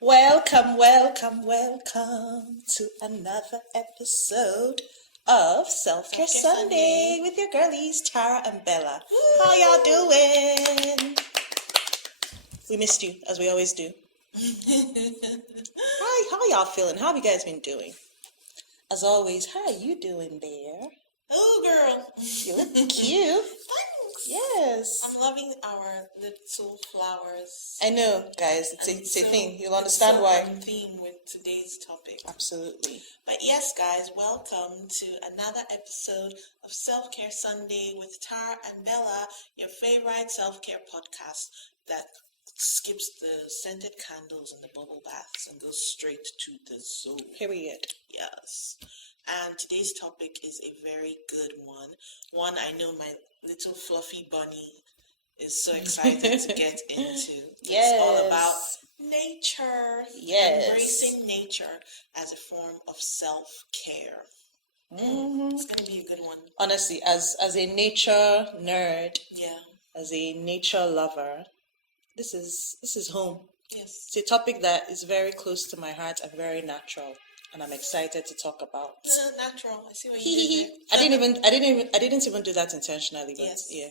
Welcome, welcome, welcome to another episode of Selfcare Sunday with your girlies, Tara and Bella. How y'all doing? We missed you, as we always do. Hi, how y'all feeling? How have you guys been doing? As always, how are you doing, Bear? Oh, girl. You look cute. Thanks. Yes. I'm loving our little flowers. I know, guys. It's a thing. You'll understand it's why. on theme with today's topic. Absolutely. But yes, guys, welcome to another episode of Self-Care Sunday with Tara and Bella, your favorite self-care podcast that skips the scented candles and the bubble baths and goes straight to the zone. Period. Yes. And today's topic is a very good one. One I know my little fluffy bunny is so excited to get into. Yes. It's all about nature. Yes. Embracing nature as a form of self-care. Mm-hmm. It's going to be a good one. Honestly, as a nature nerd, Yeah. as a nature lover, this is home. Yes. It's a topic that is very close to my heart and very natural, and I'm excited to talk about. Natural. I see what you did there. I didn't even do that intentionally, but Yes. yeah.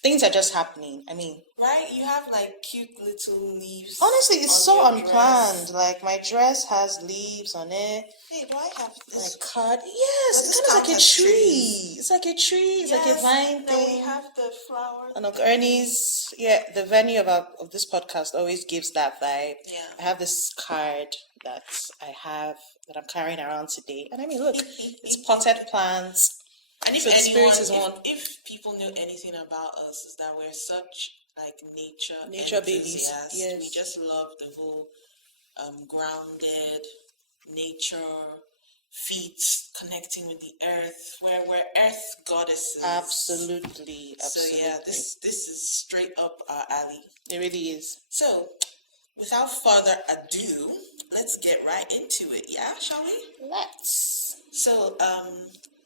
Things are just happening. I mean, right? You have like cute little leaves. honestly, it's on so your unplanned. dress. Like my dress has leaves on it. Hey, do I have My this? card, Does yes, this it's kind of count like a as tree. trees? It's like a tree. It's like a vine No, we thing. have the flowers. And Uncle Ernie's, yeah, the venue of this podcast always gives that vibe. Yeah. I have this card that I'm carrying around today, and I mean, look, it's potted plants. And if So the anyone, spirit is on. if people know anything about us, is that we're such like Nature babies, enthusiasts. yes. We just love the whole grounded nature, feet connecting with the earth. We're earth goddesses. Absolutely, absolutely. So yeah, this is straight up our alley. It really is. So, without further ado, let's get right into it. Yeah, shall we? Let's. So,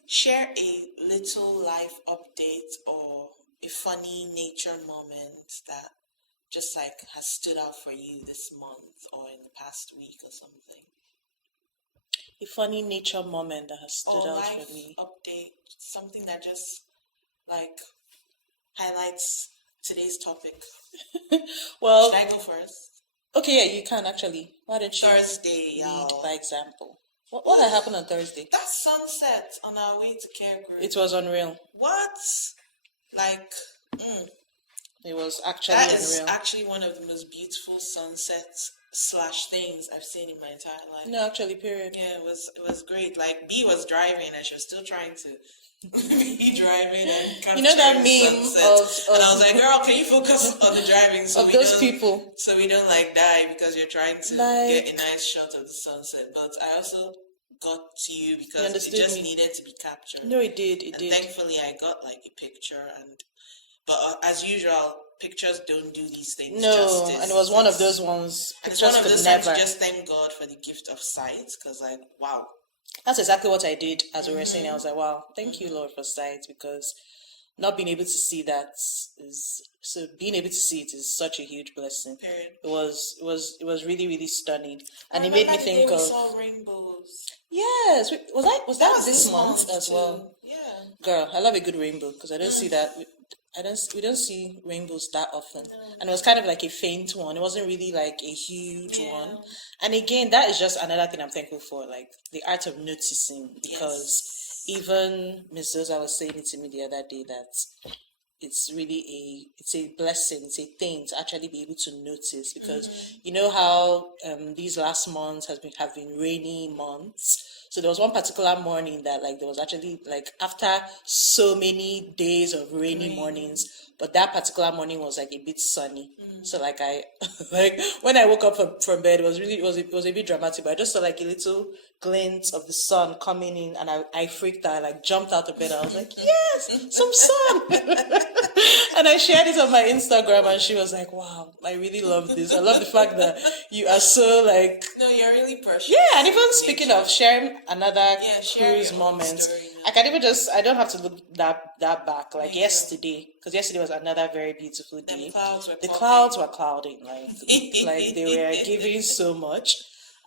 share a little life update or a funny nature moment that just like has stood out for you this month or in the past week or something. A funny nature moment that has stood Or out life for me. update, something that just like highlights today's topic. Well, Should I go first? okay, yeah, you can actually. Why don't you Thursday, lead y'all. by example? What had happened on Thursday? That sunset on our way to Care Group. It was unreal. What? Like, It was actually that is unreal. actually one of the most beautiful sunsets / things I've seen in my entire life. No, actually, period. Yeah, it was great. Like B was driving and she was still trying to be driving and capture You know that the meme sunset. And I was like, girl, can you focus on the driving of those people? so we don't like die because you're trying to Like- get a nice shot of the sunset. But I also got to you because it understood just me. needed to be captured. No, it did. It And did. thankfully I got like a picture but as usual, pictures don't do these things No, justice. and it was one of It's- those ones. and it's Pictures one of could those times never. you just thank God for the gift of sight, because like, wow. That's exactly what I did. As we were saying, I was like, "Wow, thank you, Lord, for sight," because not being able to see that is so. Being able to see it is such a huge blessing. Period. It was really, really stunning, and I it made me remember the think day of. we saw rainbows. Yes, was that this month too. as well? Yeah. Girl, I love a good rainbow because I don't see that. We don't see rainbows that often, and it was kind of like a faint one. It wasn't really like a huge one. And again, that is just another thing I'm thankful for, like the art of noticing. Because even Miss Zosa was saying it to me the other day that it's really it's a blessing, it's a thing to actually be able to notice, because you know how these last months have been rainy months. So there was one particular morning that like there was actually like after so many days of rainy mornings, but that particular morning was like a bit sunny. So like I like when I woke up from bed, it was a bit dramatic, but I just saw like a little glint of the sun coming in, and I freaked out. I like jumped out of bed. I was like, yes, some sun. And I shared it on my Instagram, and she was like, wow, I really love this. I love the fact that you are so like. No, you're really precious. Yeah, and even speaking of sharing another share cruise your own moment, story, I can even just, I don't have to look that back. Like Me too. yesterday, because yesterday was another very beautiful Them day. clouds were The popping. clouds were clouding, like they were giving so much,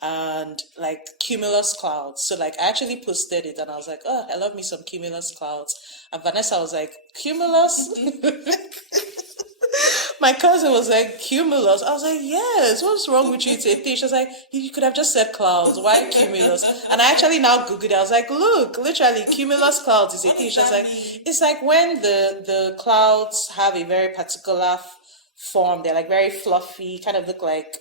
and like cumulus clouds. So like I actually posted it, and I was like, oh, I love me some cumulus clouds. And Vanessa was like, cumulus. My cousin was like, cumulus. I was like, yes, what's wrong with you? It's a thing. She was like, you could have just said clouds. Why cumulus? And I actually now Googled it. I was like, look, literally, cumulus clouds is a What thing. does She was that like, mean? it's like when the clouds have a very particular form. They're like very fluffy, kind of look like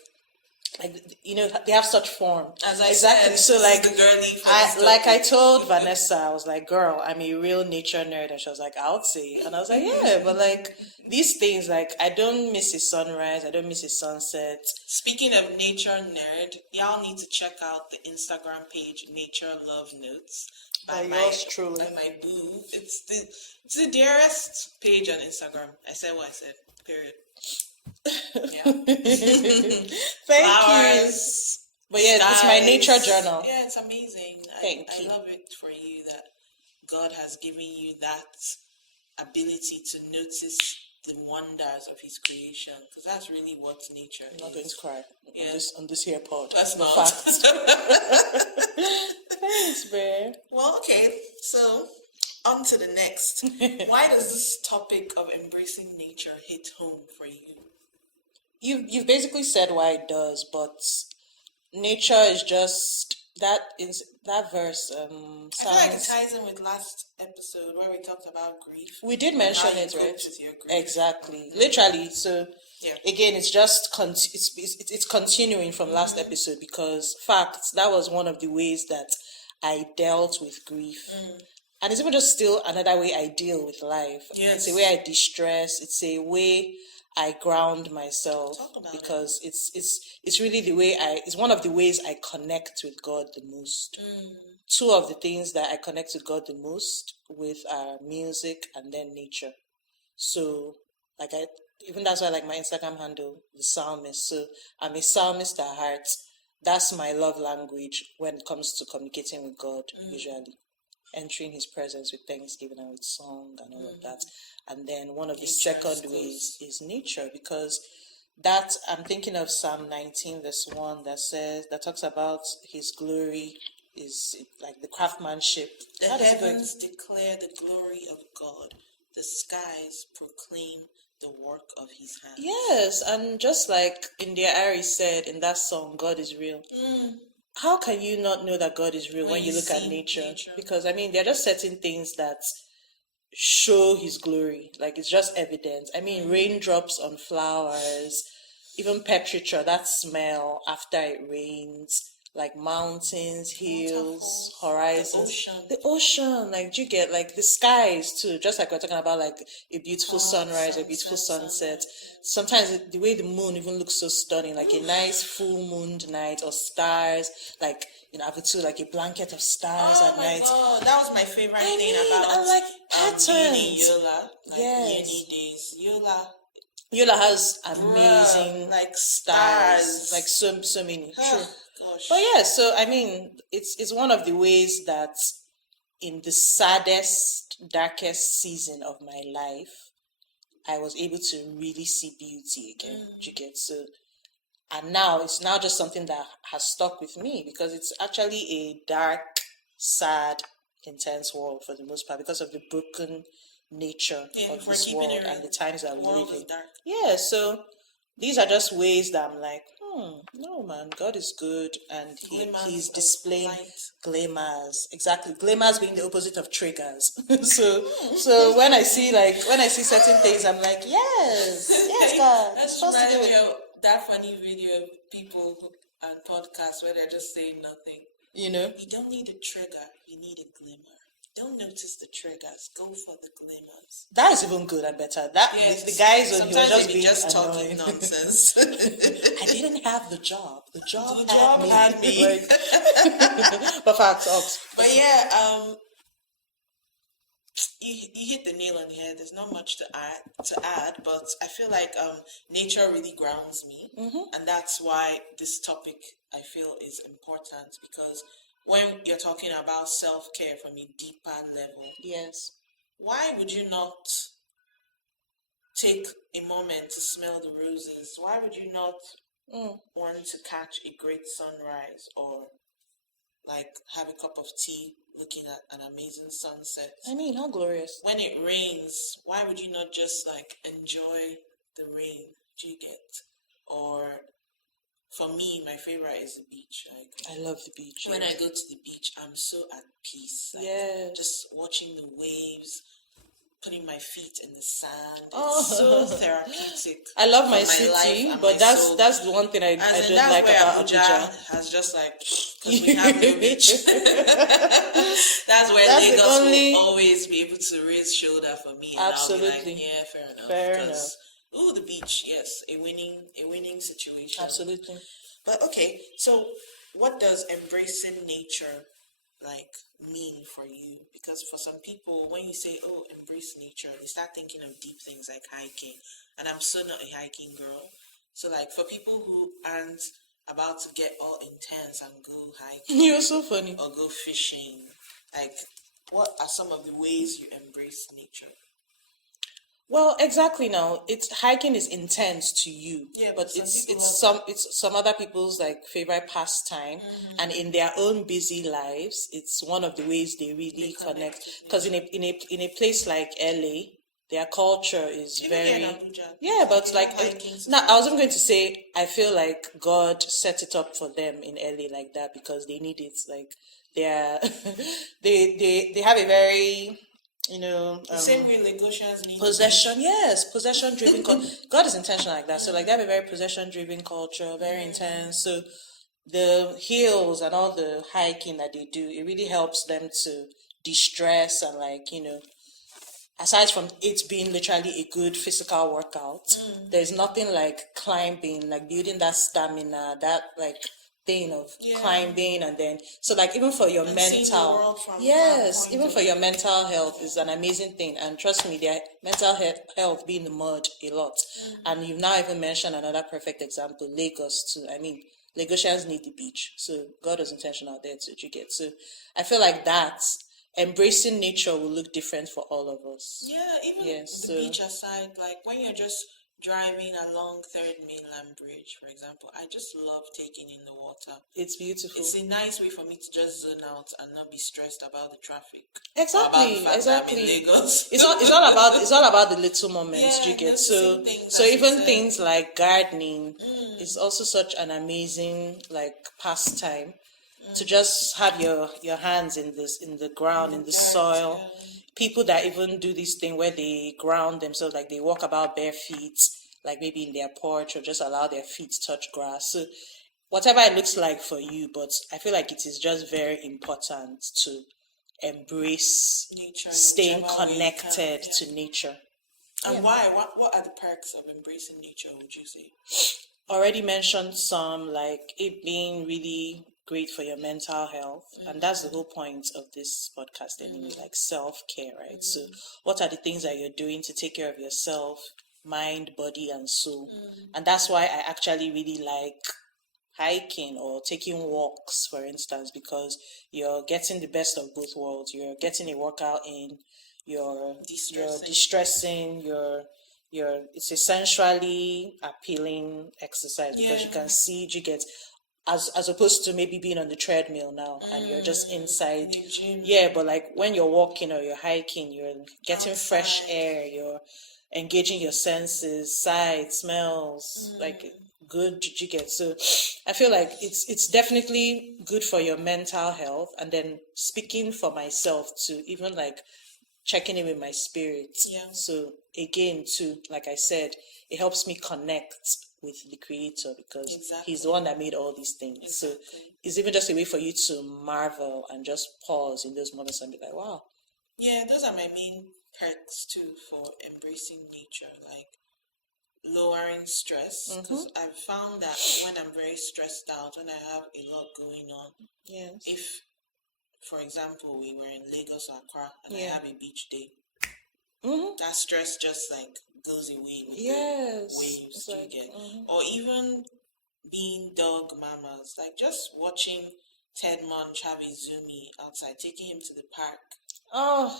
they have such form. As I Exactly. said, So this like is the girly for I this like I topic. told Vanessa, I was like, girl, I'm a real nature nerd, and she was like, I would say, and I was like, yeah, but like these things, like I don't miss a sunrise, I don't miss a sunset. Speaking of nature nerd, y'all need to check out the Instagram page Nature Love Notes By yours truly. by my boo. It's the dearest page on Instagram. I said what I said. Period. Yeah. Thank you. Flowers. But yeah, it's my skies. nature journal. Yeah, it's amazing. Thank I you. love it for you that God has given you that ability to notice the wonders of His creation, because that's really what nature I'm not going is. to cry Yeah. on this here pod. That's The not. fact. Thanks, babe. Well, okay. So on to the next. Why does this topic of embracing nature hit home for you? You've basically said why it does, but nature is just that verse. I feel like it Psalms. ties in with last episode where we talked about grief. We did and mention how you it, cope right? with your grief. Exactly, literally. So Yeah. again, it's just it's continuing from last episode, because facts, that was one of the ways that I dealt with grief. And it's even just still another way I deal with life. Yes. It's a way I de-stress. It's a way I ground myself, Talk about because it's really the way it's one of the ways I connect with God the most. Two of the things that I connect with God the most with are music and then nature. So like even that's why I like my Instagram handle, the psalmist. So I'm a psalmist at heart. That's my love language when it comes to communicating with God, usually entering His presence with thanksgiving and with song and all of that. And then one of the second ways is nature, because that I'm thinking of Psalm 19 verse 1 that talks about His glory is like the craftsmanship. The How does it go? heavens declare the glory of God. The skies proclaim the work of His hands. Yes, and just like India Ari said in that song, God is real. How can you not know that God is real when you look at see nature? Because I mean, there are just certain things that show His glory. Like it's just evident. I mean, raindrops on flowers, even temperature, that smell after it rains, like mountains, hills, horizons, the ocean. Like, do you get like the skies too? Just like we're talking about, like a beautiful sunrise, a beautiful sunset. Sometimes the way the moon even looks so stunning, like a nice full moon night, or stars, like Avutu, like a blanket of stars at night. Oh, that was my favorite thing about and like uni patterns. Yola, like uni days. Yola has amazing like stars, stars. like so many. True. Gosh. But yeah, so I mean, it's one of the ways that in the saddest, darkest season of my life, I was able to really see beauty again. Do you get? So, and now it's now just something that has stuck with me, because it's actually a dark, sad, intense world for the most part, because of the broken nature of this world and the times that we live in. Yeah, so these are just ways that I'm like, no man, God is good, and He's displaying glimmers. Exactly, glimmers being the opposite of triggers. so when I see certain things, I'm like, yes, God. That's supposed to do it. That funny video of people on podcasts where they're just saying nothing. You don't need a trigger, you need a glimmer. Don't notice the triggers. Go for the glimmers. That is even good and better. The guys he was just talking nonsense. I didn't have the job. The job had me. But facts. But yeah, you hit the nail on the head. There's not much to add, but I feel like nature really grounds me, and that's why this topic I feel is important, because when you're talking about self-care from a deeper level, Yes. why would you not take a moment to smell the roses? Why would you not want to catch a great sunrise or like have a cup of tea looking at an amazing sunset? I mean, how glorious. When it rains, why would you not just like enjoy the rain? Do you get? Or for me, my favorite is the beach. Like I love the beach. when yes. I go to the beach, I'm so at peace. Like, Yes. just watching the waves, putting my feet in the sand. Oh. It's so therapeutic. I love my for city, life and but my that's soul. that's the one thing I As in, don't that's like where about Abuja Abuja. has just like, because we have no beach. That's where That's the Lagos only- will always be able to raise shoulder for me. And Absolutely. I'll be like, yeah, fair enough. Fair 'cause, enough. Ooh, the beach, yes, a winning situation. Absolutely. But okay, so what does embracing nature like mean for you? Because for some people, when you say, "Oh, embrace nature," they start thinking of deep things like hiking, and I'm so not a hiking girl. So like for people who aren't about to get all intense and go hiking You're so funny. or go fishing, like what are some of the ways you embrace nature? Well, exactly. Now, it's hiking is intense to you, Yeah, but some people it's some other people's like favorite pastime, and in their own busy lives, it's one of the ways they really connect. with Because in a place like LA, their culture is Even here in very Abuja, yeah, but there's like no hiking now I wasn't going to say I feel like God set it up for them in LA like that because they need it. Like they are they have a very same way Lagosians need possession, yes, possession driven. God is intentional like that. So like they have a very possession driven culture, very intense. So the hills and all the hiking that they do, it really helps them to de-stress and like aside from it being literally a good physical workout, there's nothing like climbing, like building that stamina, that like thing of climbing, and then so like even for your and seeing the mental, world from yes, that point even of for your view. mental health is an amazing thing. And trust me, their mental health be in the mud a lot. And you've now even mentioned another perfect example, Lagos too. I mean, Lagosians need the beach, so God was intentional there too. You get so. I feel like that embracing nature will look different for all of us. Yeah, even Yes, the so beach aside, like when you're just driving along Third Mainland Bridge, for example, I just love taking in the water. it's beautiful. It's a nice way for me to just zone out and not be stressed about the traffic. Exactly, Or about the fact that I'm exactly. in Lagos. It's all about the little moments Yeah, you get. noticing So things, so as you even said. things like gardening is also such an amazing like pastime to just have your hands in the ground, in the soil. Yeah. People that even do this thing where they ground themselves, like they walk about bare feet, like maybe in their porch, or just allow their feet to touch grass. So whatever it looks like for you, but I feel like it is just very important to embrace Nature, in staying whichever way you can, connected yeah. to nature. And why? What are the perks of embracing nature, would you say? Already mentioned some, like it being really great for your mental health, and that's the whole point of this podcast anyway, like self-care, right? So what are the things that you're doing to take care of yourself, mind, body, and soul? And that's why I actually really like hiking or taking walks, for instance, because you're getting the best of both worlds. You're getting a workout in, you're De-stressing. de-stressing, it's essentially appealing exercise because you Yeah. can see you get as opposed to maybe being on the treadmill now and you're just inside. the gym. Yeah, but like when you're walking or you're hiking, you're getting fresh Outside. air, you're engaging your senses, sight, smells, like good you get. So I feel like it's definitely good for your mental health. And then speaking for myself to even like checking in with my spirit. Yeah. So again, too, like I said, it helps me connect with the creator because he's the one that made all these things. So it's even just a way for you to marvel and just pause in those moments and be like, wow. Yeah, those are my main perks too for embracing nature, like lowering stress. Because I've found that when I'm very stressed out, when I have a lot going on, Yes. if, for example, we were in Lagos or Accra and I Yeah. have a beach day, that stress just like goes away with Yes. the waves It's you like, get. Or even being dog mamas, like just watching Ted Munch have a Zoomy outside, taking him to the park. Oh,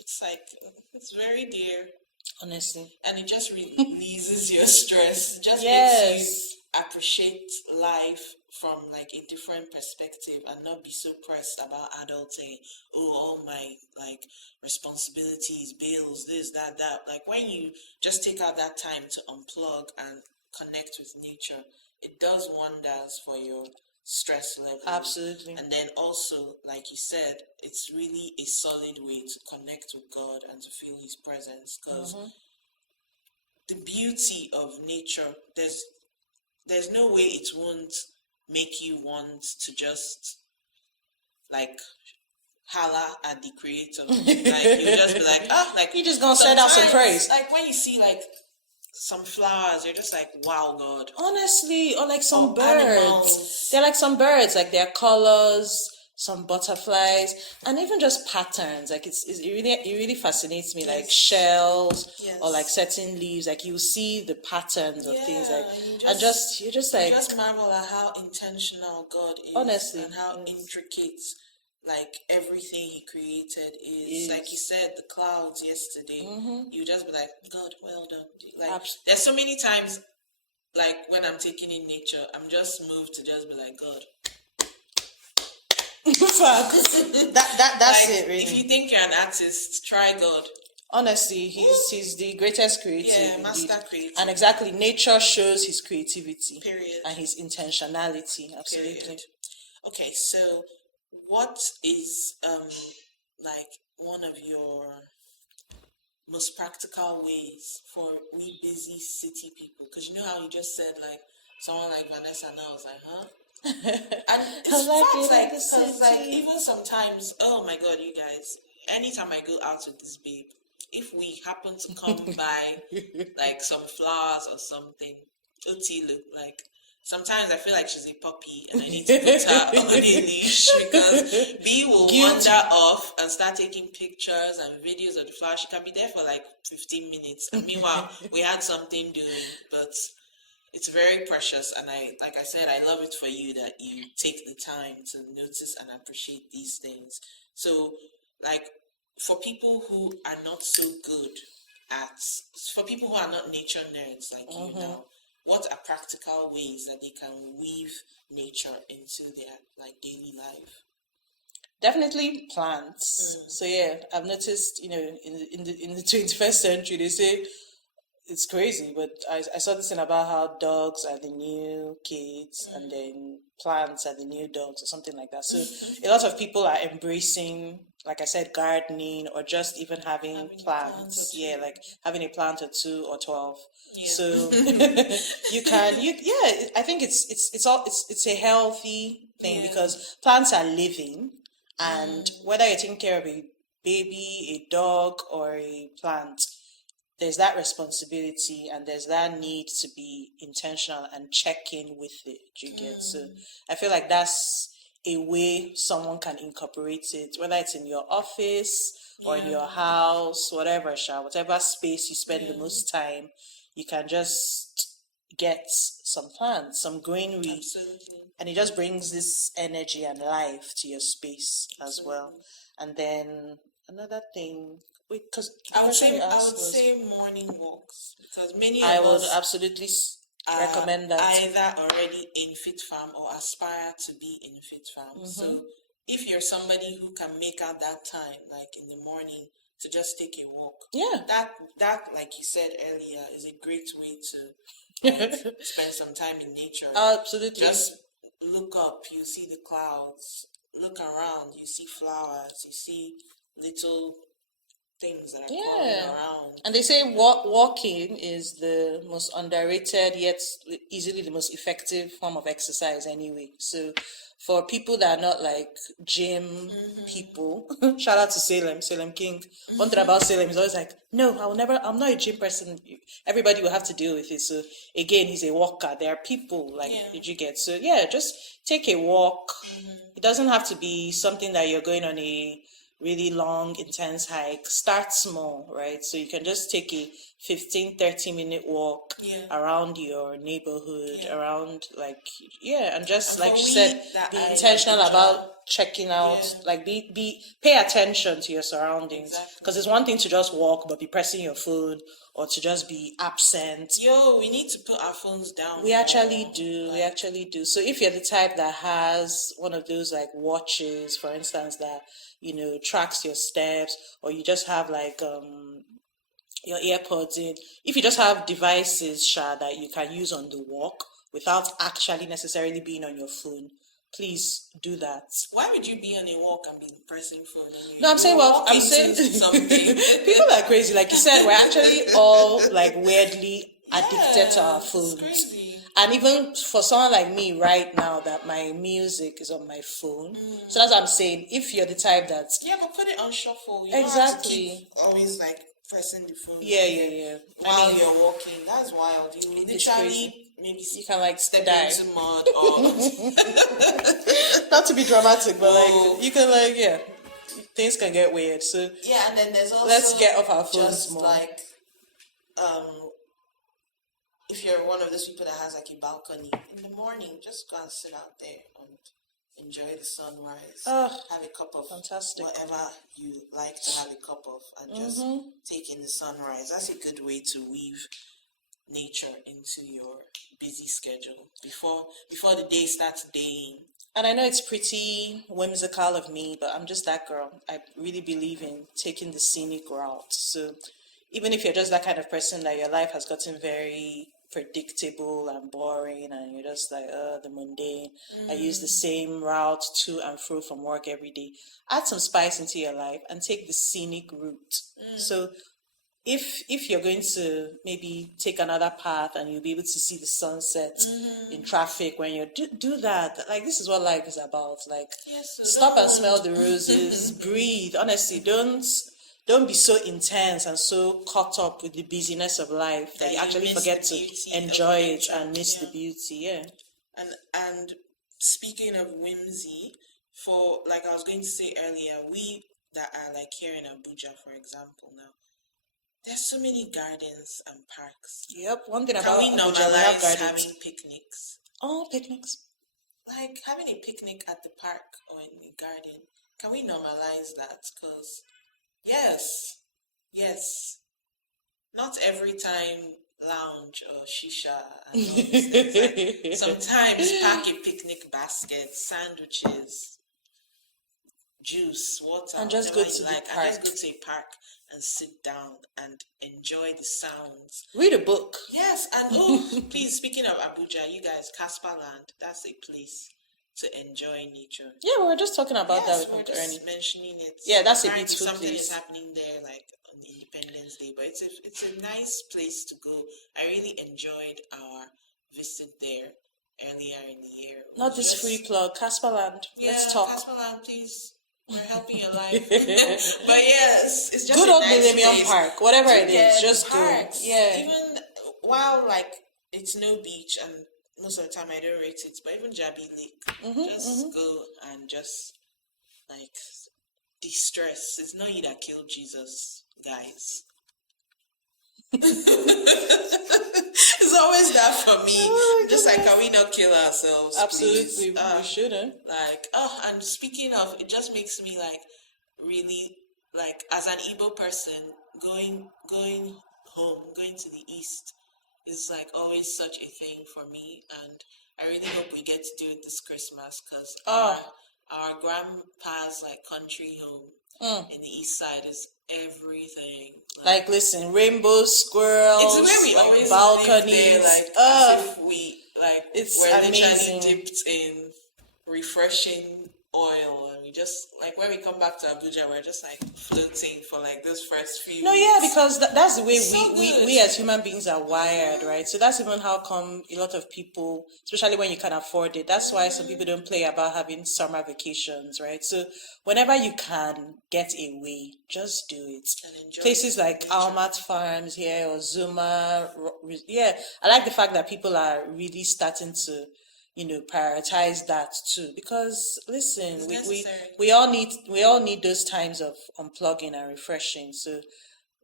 It's like, it's very dear. honestly. And it just releases your stress. It just makes you Yes. appreciate life from like a different perspective and not be so pressed about adulting. Oh, all my like responsibilities, bills, this, that. Like when you just take out that time to unplug and connect with nature, it does wonders for your stress level. Absolutely. And then also, like you said, it's really a solid way to connect with God and to feel His presence, because the beauty of nature, there's no way it won't make you want to just like holla at the creator. Like you'll just be like, like you just gonna set out some praise. Like when you see like some flowers, you're just like, wow, God. Honestly, or like some Or birds. animals. They're like some birds, like their colors, some butterflies, and even just patterns. Like it really fascinates me. Like shells or like certain leaves. Like you see the patterns of things. Like you're just like, you just marvel at how intentional God is. Honestly, and how intricate like everything He created is. Like you said, the clouds yesterday. You just be like, God, well done. Like there's so many times, like when I'm taking in nature, I'm just moved to just be like, God. that's like, it, really. If you think you're an artist, try God. Honestly, he's the greatest creative. Yeah, master creative. And exactly, nature shows His creativity. Period. And His intentionality. Absolutely. Period. Okay, so what is like one of your most practical ways for we busy city people? Because you know how you just said like someone like Vanessa now was like, huh? And it's facts, like even sometimes, oh my God, you guys, anytime I go out with this babe, if we happen to come by like some flowers or something, Otilu, like sometimes I feel like she's a puppy and I need to put her on a leash, because B will wander off and start taking pictures and videos of the flower. She can be there for like 15 minutes. And meanwhile, we had something doing, but it's very precious. And like I said, I love it for you that you take the time to notice and appreciate these things. So like for people who are not so good for people who are not nature nerds like you now, what are practical ways that they can weave nature into their like daily life? Definitely plants. So yeah, I've noticed, in the 21st century, they say it's crazy, but I saw this thing about how dogs are the new kids and then plants are the new dogs or something like that. So a lot of people are embracing, like I said, gardening or just even having plants. Yeah, like having a plant or 2 or 12. Yeah. So I think it's a healthy thing because plants are living, and whether you're taking care of a baby, a dog, or a plant, there's that responsibility and there's that need to be intentional and check in with it. Do you get? So I feel like that's a way someone can incorporate it, whether it's in your office or in your house, whatever space you spend the most time, you can just get some plants, some greenery. Absolutely. And it just brings this energy and life to your space as well. And then another thing, because I would say morning walks, because many of us would absolutely recommend that. Either already in Fit Farm or aspire to be in Fit Farm. So if you're somebody who can make out that time, like in the morning, to just take a walk, that like you said earlier, is a great way to spend some time in nature. Absolutely. Just look up, you see the clouds. Look around, you see flowers, you see little things that are crawling around. And they say walking is the most underrated yet easily the most effective form of exercise anyway. So for people that are not like gym people, shout out to Salem King. One thing about Salem is always like, no, I'm not a gym person. Everybody will have to deal with it. So again, he's a walker. There are people like, did you get? So just take a walk. It doesn't have to be something that you're going on a really long, intense hike. Start small, right? So you can just take a 15-30 minute walk around your neighborhood, around and just And like for you we said, that be are in intentional Abuja, about checking out, be pay attention to your surroundings. Because it's one thing to just walk but be pressing your phone, or to just be absent. We need to put our phones down. We actually do. We actually do. So if you're the type that has one of those like watches, for instance, that tracks your steps, or you just have like your AirPods in, if you just have devices, that you can use on the walk without actually necessarily being on your phone, please do that. Why would you be on a walk and be pressing phone? No, I'm saying, people are crazy. Like you said, we're actually all like weirdly addicted to our phones. Crazy. And even for someone like me right now, that my music is on my phone. So that's what I'm saying. If you're the type that... Yeah, but put it on shuffle. You exactly. Don't have to keep always like pressing the phone. Yeah. While you're walking. That's wild. You literally maybe you can like step die into mud or... Not to be dramatic, but like you can things can get weird. So yeah, and then there's also... Let's get off our phones just more. Like, if you're one of those people that has like a balcony, in the morning, just go and sit out there and enjoy the sunrise. Have a cup of whatever you like to have a cup of, and just take in the sunrise. That's a good way to weave nature into your busy schedule before the day starts daying. And I know it's pretty whimsical of me, but I'm just that girl. I really believe in taking the scenic route. So even if you're just that kind of person that your life has gotten very predictable and boring, and you're just like, the mundane, I use the same route to and fro from work every day, add some spice into your life and take the scenic route. So if you're going to maybe take another path and you'll be able to see the sunset in traffic when you do that, like, this is what life is about. Like, stop and smell the roses, breathe. Honestly, don't be so intense and so caught up with the busyness of life that you actually forget to enjoy it and miss the beauty. And speaking of whimsy, for like I was going to say earlier, we that are like here in Abuja, for example, now there's so many gardens and parks. Yep. One thing about Abuja, we have gardens. Having picnics? Oh, picnics. Like having a picnic at the park or in the garden. Can we normalize that? Because yes, not every time lounge or shisha and all these things. Like, sometimes pack a picnic basket, sandwiches, juice, water, and just go to the park. And just go to a park and sit down and enjoy the sounds. Read a book. Yes, and please, speaking of Abuja, you guys, Casper Land, that's a place to enjoy nature. Yeah, we were just talking about that with Ernie. Mentioning it. Yeah, that's a beautiful something place. Is happening there, like on the Independence Day, but it's a nice place to go. I really enjoyed our visit there earlier in the year. Not this free plug, Casper Land. Yeah, let's talk. Casper Land, please. We're helping your life. But yes, it's just good old Millennium Park, whatever it is, just parks, go. Yeah. Even while like it's no beach, and most of the time I don't rate it, but even Jabi Lake, just go and just like de-stress. It's not you that killed Jesus, guys. It's always that for me. Just like, can we not kill ourselves? Absolutely, we shouldn't. Like, and speaking of, it just makes me like really like, as an Igbo person, going home, going to the east is like always such a thing for me, and I really hope we get to do it this Christmas, because our grandpa's like country home in the east side is everything. Like listen, rainbows, squirrels, it's where we like always balconies, live there, like as if we it's we're amazing. literally dipped in refreshing oil, and we just like when we come back to Abuja, we're just like floating for like those first few. No, yeah, because that's the way So we as human beings are wired, right? So that's even how come a lot of people, especially when you can afford it, that's why some people don't play about having summer vacations, right? So whenever you can get away, just do it. Places like Almat Farms here or Zuma, yeah, I like the fact that people are really starting to prioritize that too, because listen, we all need those times of unplugging and refreshing. So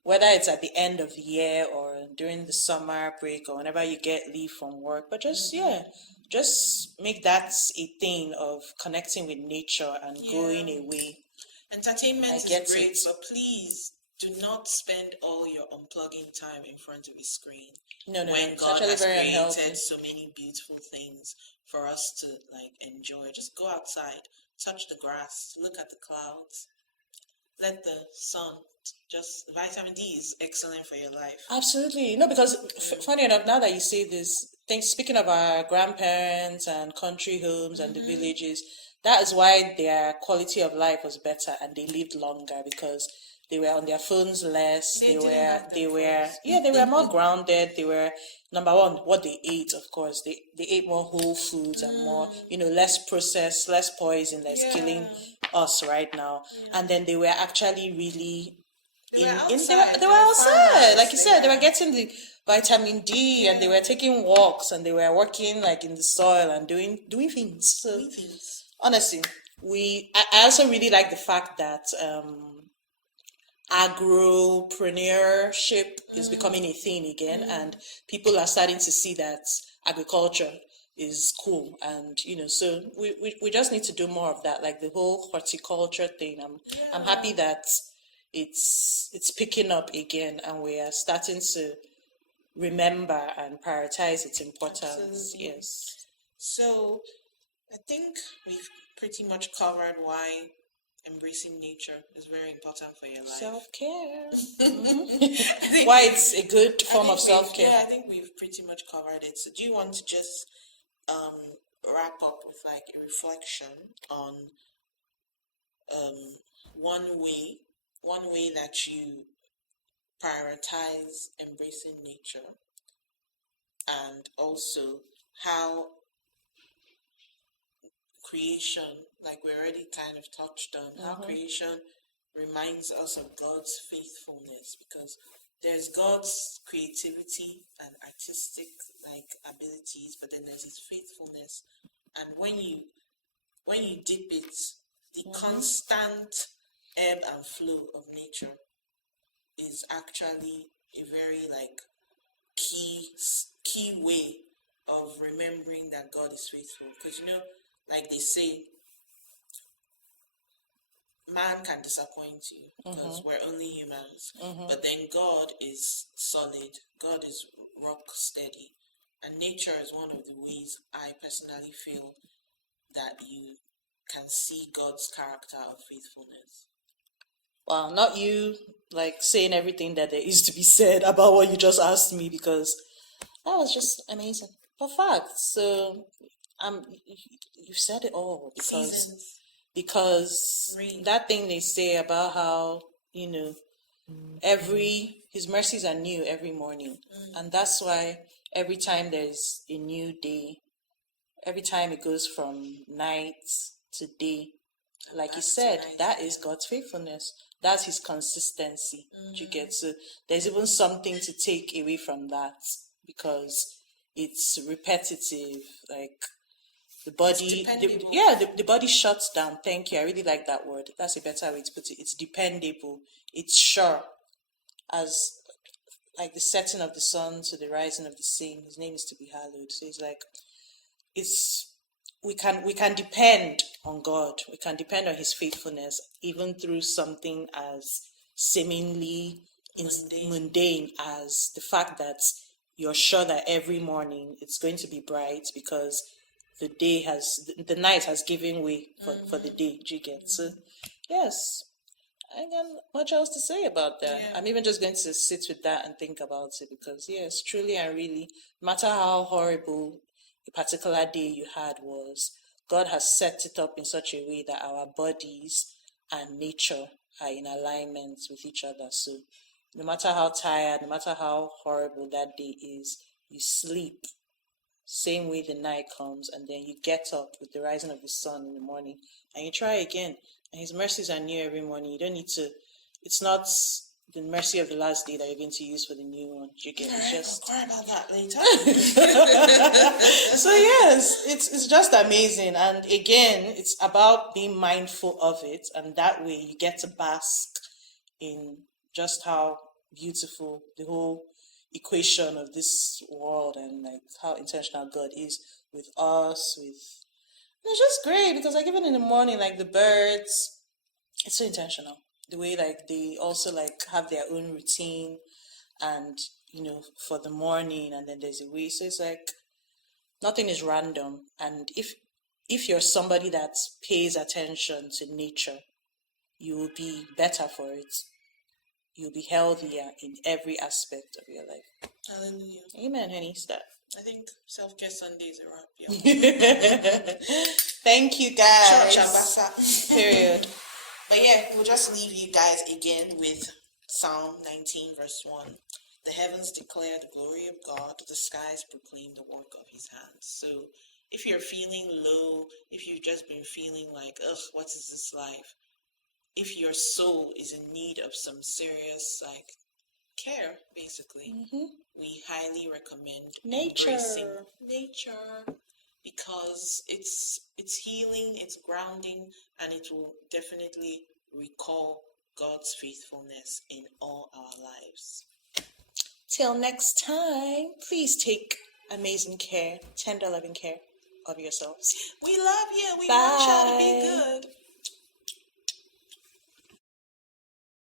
whether it's at the end of the year or during the summer break or whenever you get leave from work. But just, yeah, just make that a thing of connecting with nature and going away. Entertainment I is get great, it. but please do not spend all your unplugging time in front of a screen. No, When it's God actually has very created unhealthy. so many beautiful things for us to like enjoy. Just go outside, touch the grass, look at the clouds, let the sun. Just vitamin D is excellent for your life. Absolutely. No, because funny enough, now that you say this, speaking of our grandparents and country homes and the villages, that is why their quality of life was better and they lived longer because they were on their phones less. They didn't have They them were, phones. yeah, they were more grounded. They were, number one, what they ate, of course. They ate more whole foods and more, less processed, less poison that's killing us right now. And then they were actually really They were they outside. were They were outside, farmers. like you said, they were getting the vitamin D and they were taking walks and they were working like in the soil and doing things. So honestly, I also really like the fact that agropreneurship is becoming a thing again, and people are starting to see that agriculture is cool, and so we just need to do more of that, like the whole horticulture thing. I'm happy that it's picking up again, and we are starting to remember and prioritize its importance. Absolutely. Yes. So I think we've pretty much covered why embracing nature is very important for your life. Self-care. I think Why it's a good form of we've- self-care. Yeah, I think we've pretty much covered it. So do you want to just wrap up with like a reflection on um, one way that you prioritize embracing nature, and also how creation, like we already kind of touched on, how creation reminds us of God's faithfulness, because there's God's creativity and artistic like abilities, but then there's his faithfulness. And when you dip it, the constant ebb and flow of nature is actually a very like key way of remembering that God is faithful. Because like they say, man can disappoint you because we're only humans. But then God is solid. God is rock steady. And nature is one of the ways I personally feel that you can see God's character of faithfulness. Well, not you like saying everything that there is to be said about what you just asked me, because that was just amazing. For facts. So you've said it all, Seasons. because Rain. that thing they say about how his mercies are new every morning, and that's why every time there's a new day, every time it goes from night to day, like you said, that is God's faithfulness. That's his consistency. You get, so there's even something to take away from that, because it's repetitive. Like the body, the body shuts down. Thank you. I really like that word. That's a better way to put it. It's dependable. It's sure, as like the setting of the sun to the rising of the same. His name is to be hallowed. So it's like it's we can depend on God. We can depend on his faithfulness, even through something as seemingly mundane as the fact that you're sure that every morning it's going to be bright, because the night has given way for the day. Do you get? So yes, I got much else to say about that. Yeah. I'm even just going to sit with that and think about it, because yes, truly and really, no matter how horrible a particular day you had was, God has set it up in such a way that our bodies and nature are in alignment with each other. So no matter how tired, no matter how horrible that day is, you sleep same way the night comes, and then you get up with the rising of the sun in the morning and you try again, and his mercies are new every morning. You don't need to, it's not the mercy of the last day that you're going to use for the new one. You get, it's just I'll cry about that later. so yes, it's just amazing. And again, it's about being mindful of it, and that way you get to bask in just how beautiful, the whole equation of this world and like how intentional God is with us, with it's just great because like even in the morning, like the birds, it's so intentional. The way like they also like have their own routine and for the morning and then there's a way. So it's like nothing is random. And if you're somebody that pays attention to nature, you will be better for it. You'll be healthier in every aspect of your life. Hallelujah. Amen, honey. Start. I think Self-Care Sunday is a wrap. Yeah. Thank you, guys. Shabasa. Period. But yeah, we'll just leave you guys again with Psalm 19, verse 1. The heavens declare the glory of God, the skies proclaim the work of his hands. So if you're feeling low, if you've just been feeling like, ugh, what is this life? If your soul is in need of some serious care, basically, we highly recommend embracing nature because it's healing, it's grounding, and it will definitely recall God's faithfulness in all our lives. Till next time, please take amazing care, tender loving care of yourselves. We love you. We want y'all to be